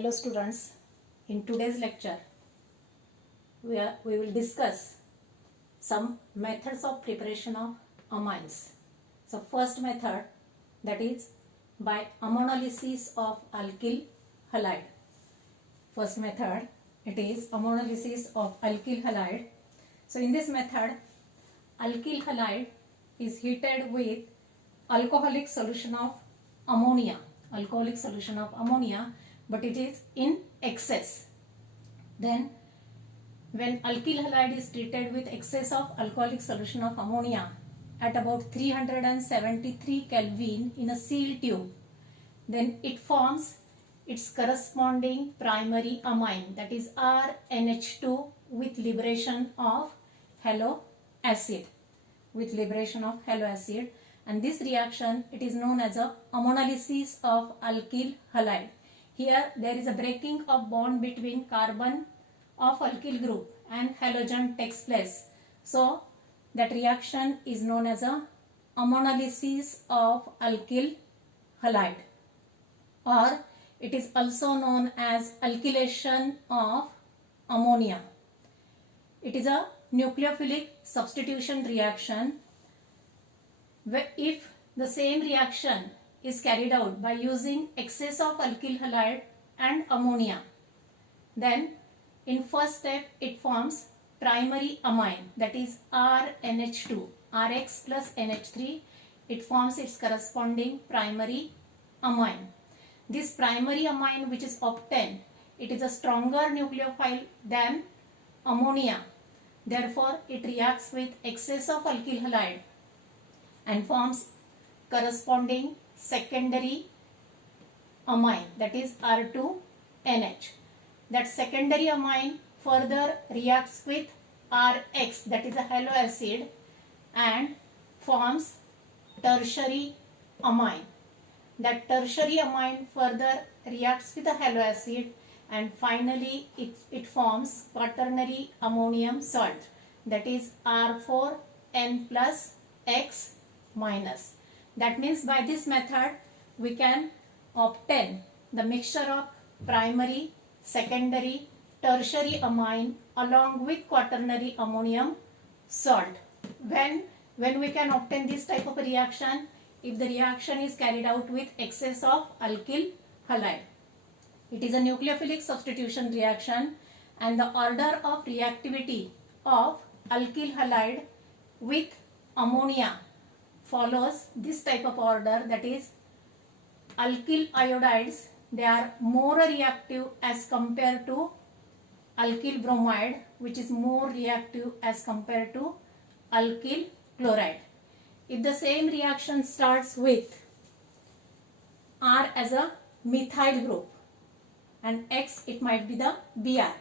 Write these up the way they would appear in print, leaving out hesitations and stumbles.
Hello students, in today's lecture we will discuss some methods of preparation of amines. So first method, that is by ammonolysis of alkyl halide. First method, it is ammonolysis of alkyl halide. So in this method, alkyl halide is heated with alcoholic solution of ammonia, but it is in excess. Then when alkyl halide is treated with excess of alcoholic solution of ammonia at about 373 Kelvin in a sealed tube, then it forms its corresponding primary amine, that is RNH2 with liberation of halo acid. And this reaction, it is known as a ammonolysis of alkyl halide. Here there is a breaking of bond between carbon of alkyl group and halogen takes place. So that reaction is known as a ammonolysis of alkyl halide, or it is also known as alkylation of ammonia. It is a nucleophilic substitution reaction. If the same reaction is carried out by using excess of alkyl halide and ammonia, then in first step it forms primary amine, that is RNH2, Rx plus NH3. It forms its corresponding primary amine. This primary amine which is obtained, it is a stronger nucleophile than ammonia. Therefore it reacts with excess of alkyl halide and forms corresponding secondary amine, that is R2NH. That secondary amine further reacts with Rx, that is a halo acid, and forms tertiary amine. That tertiary amine further reacts with a halo acid and finally it forms quaternary ammonium salt, that is R4N plus X minus. That means by this method we can obtain the mixture of primary, secondary, tertiary amine along with quaternary ammonium salt. When we can obtain this type of a reaction? If the reaction is carried out with excess of alkyl halide. It is a nucleophilic substitution reaction, and the order of reactivity of alkyl halide with ammonia follows this type of order, that is alkyl iodides, they are more reactive as compared to alkyl bromide, which is more reactive as compared to alkyl chloride. If the same reaction starts with R as a methyl group and X, it might be the Br.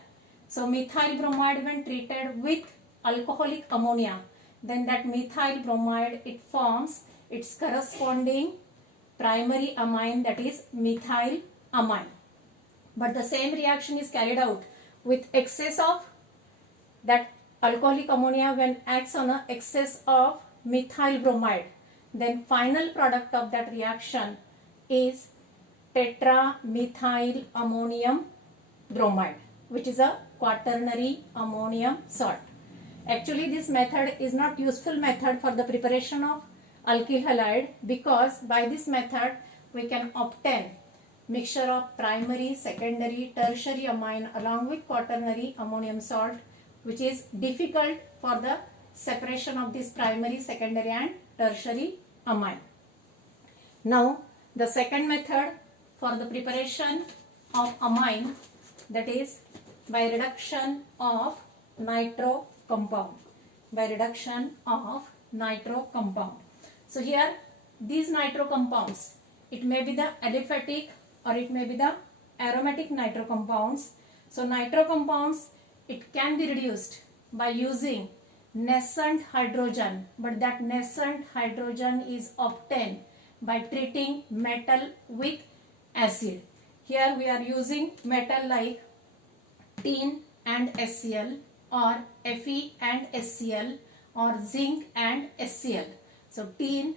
So methyl bromide when treated with alcoholic ammonia, then that methyl bromide, it forms its corresponding primary amine, that is methyl amine. But the same reaction is carried out with excess of that alcoholic ammonia when acts on a excess of methyl bromide, then final product of that reaction is tetramethyl ammonium bromide, which is a quaternary ammonium salt. Actually this method is not useful method for the preparation of alkyl halide, because by this method we can obtain mixture of primary, secondary, tertiary amine along with quaternary ammonium salt, which is difficult for the separation of this primary, secondary and tertiary amine. Now the second method for the preparation of amine, that is by reduction of nitro compound. So here these nitro compounds, it may be the aliphatic or it may be the aromatic nitro compounds. So nitro compounds, it can be reduced by using nascent hydrogen, but that nascent hydrogen is obtained by treating metal with acid. Here we are using metal like tin and HCl, or Fe and HCl, or zinc and HCl. So tin,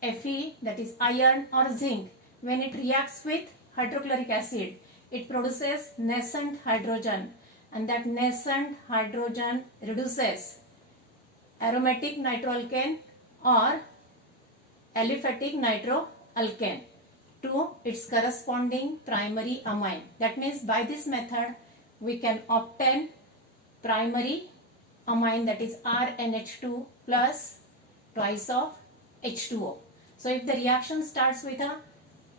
Fe, that is iron or zinc, when it reacts with hydrochloric acid, it produces nascent hydrogen, and that nascent hydrogen reduces aromatic nitroalkane or aliphatic nitroalkane to its corresponding primary amine. That means by this method we can obtain primary amine, that is RNH2 plus twice of H2O. So if the reaction starts with a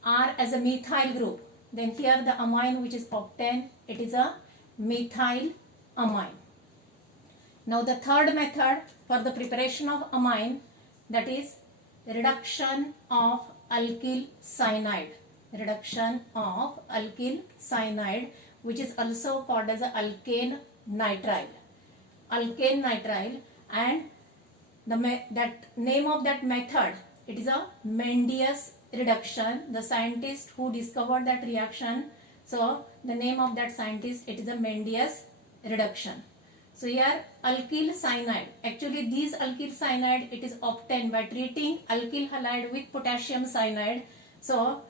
R as a methyl group, then here the amine which is obtained, it is a methyl amine. Now the third method for the preparation of amine, that is reduction of alkyl cyanide. Reduction of alkyl cyanide, which is also called as a alkane nitrile. Alkane nitrile, and that name of that method, it is a Mendius reduction. The scientist who discovered that reaction, so the name of that scientist, it is a Mendius reduction. So here alkyl cyanide, actually these alkyl cyanide, it is obtained by treating alkyl halide with potassium cyanide. So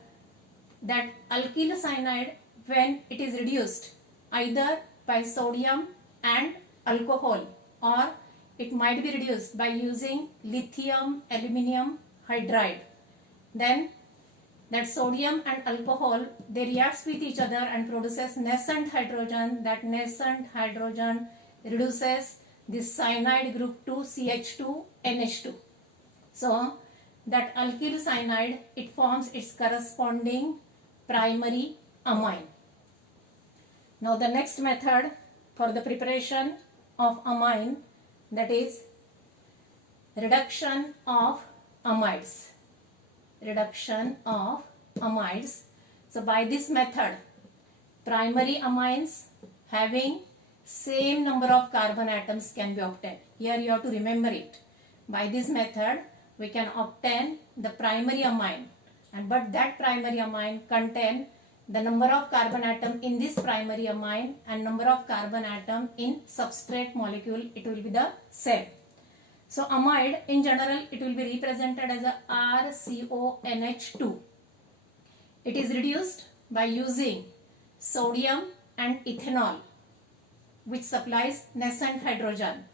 that alkyl cyanide, when it is reduced either by sodium and alcohol, or it might be reduced by using lithium aluminium hydride, then that sodium and alcohol, they react with each other and produces nascent hydrogen. That nascent hydrogen reduces this cyanide group to CH2NH2. So that alkyl cyanide, it forms its corresponding primary amine. Now the next method for the preparation of amine, that is reduction of amides. Reduction of amides. So by this method, primary amines having same number of carbon atoms can be obtained. Here you have to remember it. By this method we can obtain the primary amine, and but that primary amine contain the number of carbon atom in this primary amine and number of carbon atom in substrate molecule, it will be the same. So amide in general, it will be represented as a RCONH2. It is reduced by using sodium and ethanol, which supplies nascent hydrogen,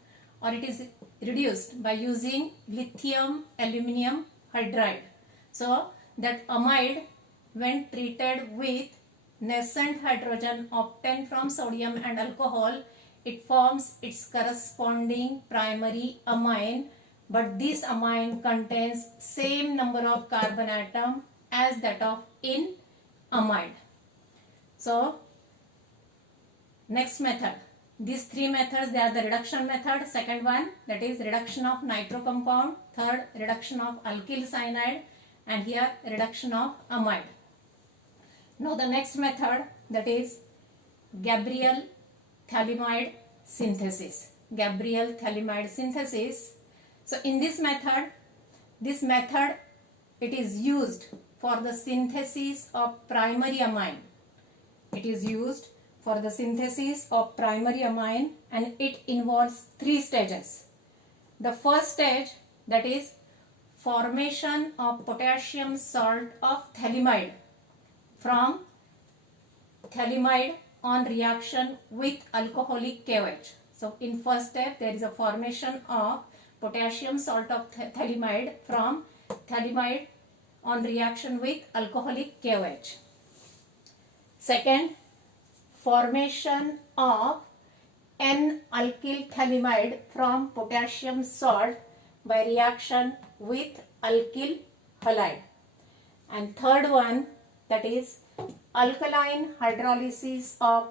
or it is reduced by using lithium aluminium hydride. So that amide, when treated with nascent hydrogen obtained from sodium and alcohol, it forms its corresponding primary amine, but this amine contains same number of carbon atom as that of in amide. So next method, these three methods, they are the reduction method. Second one, that is reduction of nitro compound. Third, reduction of alkyl cyanide, and here reduction of amide. Now the next method, that is Gabriel phthalimide synthesis. Gabriel phthalimide synthesis. So in this method, it is used for the synthesis of primary amine. It is used for the synthesis of primary amine, and it involves three stages. The first stage, that is formation of potassium salt of phthalimide from phthalimide on reaction with alcoholic KOH. So in first step, there is a formation of potassium salt of phthalimide from phthalimide on reaction with alcoholic KOH. Second, formation of N-alkyl phthalimide from potassium salt by reaction with alkyl halide. And third one, that is alkaline hydrolysis of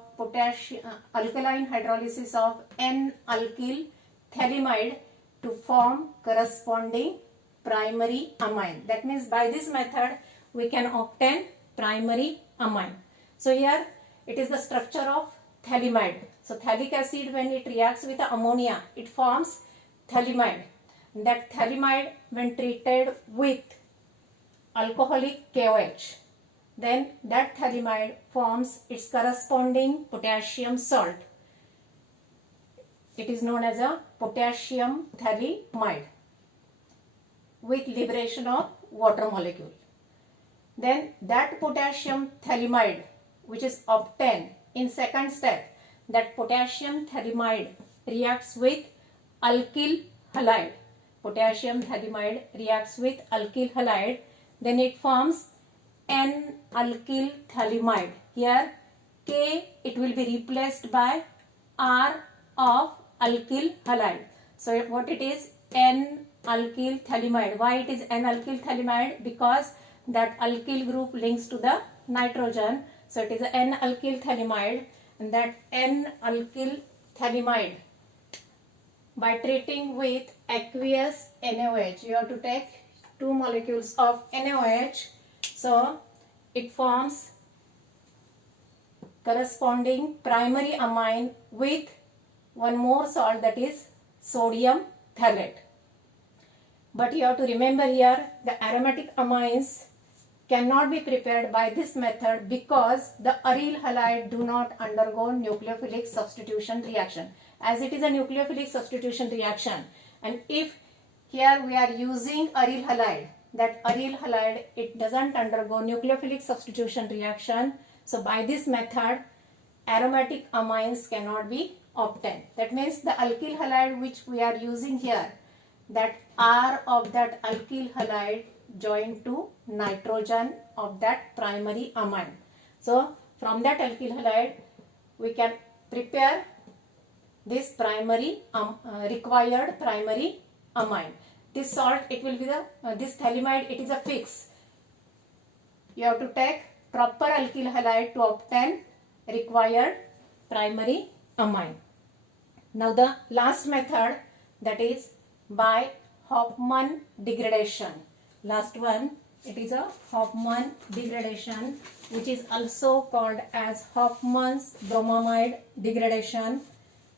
N-alkyl phthalimide to form corresponding primary amine. That means by this method we can obtain primary amine. So here it is the structure of phthalimide. So phthalic acid, when it reacts with ammonia, it forms phthalimide. That phthalimide, when treated with alcoholic KOH, then that phthalimide forms its corresponding potassium salt. It is known as a potassium phthalimide with liberation of water molecule. Then that potassium phthalimide which is obtained in second step, that potassium thiamide reacts with alkyl halide. Potassium thiamide reacts with alkyl halide, then it forms N-alkyl thiamide. Here K, it will be replaced by R of alkyl halide. So what it is? N-alkyl thiamide. Why it is N-alkyl thiamide? Because that alkyl group links to the nitrogen. So it is an N-alkyl thiamide, and that N-alkyl thiamide, by treating with aqueous NaOH, you have to take 2 molecules of NaOH. So it forms corresponding primary amine with one more salt, that is sodium phthalate. But you have to remember here, the aromatic amines cannot be prepared by this method because the aryl halide do not undergo nucleophilic substitution reaction. As it is a nucleophilic substitution reaction, and if here we are using aryl halide, that aryl halide, it doesn't undergo nucleophilic substitution reaction. So by this method, aromatic amines cannot be obtained. That means the alkyl halide which we are using here, that R of that alkyl halide joined to nitrogen of that primary amine. So from that alkyl halide we can prepare this primary required primary amine. This salt, it will be the this thiamide, it is a fix. You have to take proper alkyl halide to obtain required primary amine. Now the last method, that is by Hofmann degradation. Last one, it is a Hofmann degradation, which is also called as Hofmann's bromamide degradation,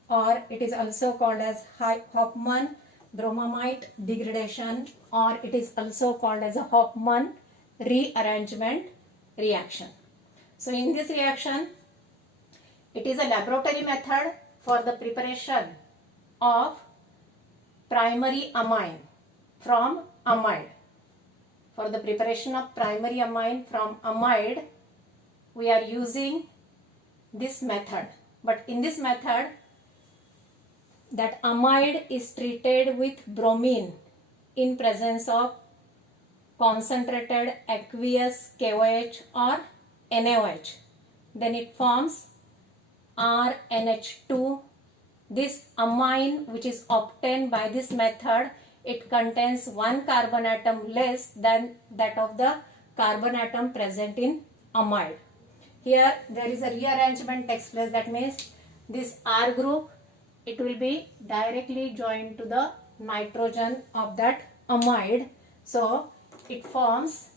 or it is also called as Hofmann bromamide degradation, or it is also called as a Hofmann rearrangement reaction. So in this reaction, it is a laboratory method for the preparation of primary amine from amide. For the preparation of primary amine from amide, we are using this method. But in this method, that amide is treated with bromine in presence of concentrated aqueous KOH or NaOH. Then it forms RNH2. This amine which is obtained by this method, it contains one carbon atom less than that of the carbon atom present in amide. Here there is a rearrangement takes place. That means this R group, it will be directly joined to the nitrogen of that amide. So it forms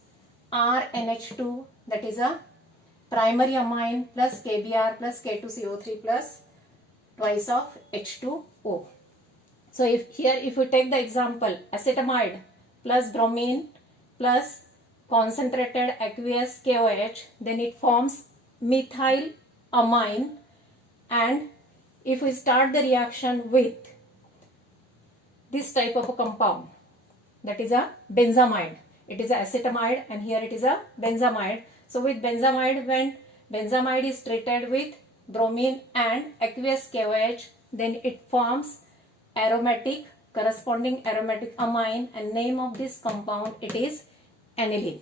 RNH2, that is a primary amine plus KBr plus K2CO3 plus twice of H2O. So if we take the example acetamide plus bromine plus concentrated aqueous KOH, then it forms methyl amine. And if we start the reaction with this type of a compound, that is a benzamide, it is a acetamide and here it is a benzamide. So with benzamide, when benzamide is treated with bromine and aqueous KOH, then it forms aromatic, corresponding aromatic amine, and name of this compound, it is aniline.